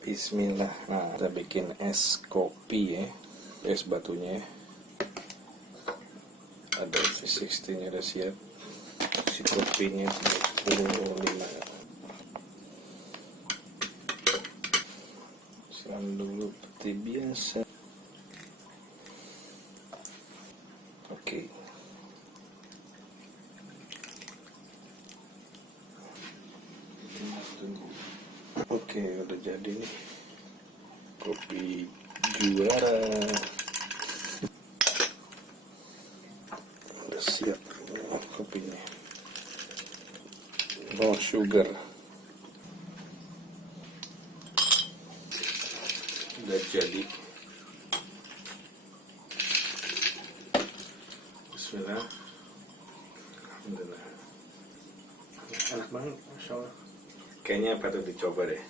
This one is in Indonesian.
Bismillah. Nah, kita bikin es kopi ya, es batunya. Ada V60 nya udah siap. Si kopinya 25. Siram dulu seperti biasa. Oke. Oke, udah jadi nih kopi juara. Udah siap kopinya. No sugar. Udah jadi. Bismillah. Alhamdulillah. Enak banget, masya Allah. Kayaknya patut dicoba deh.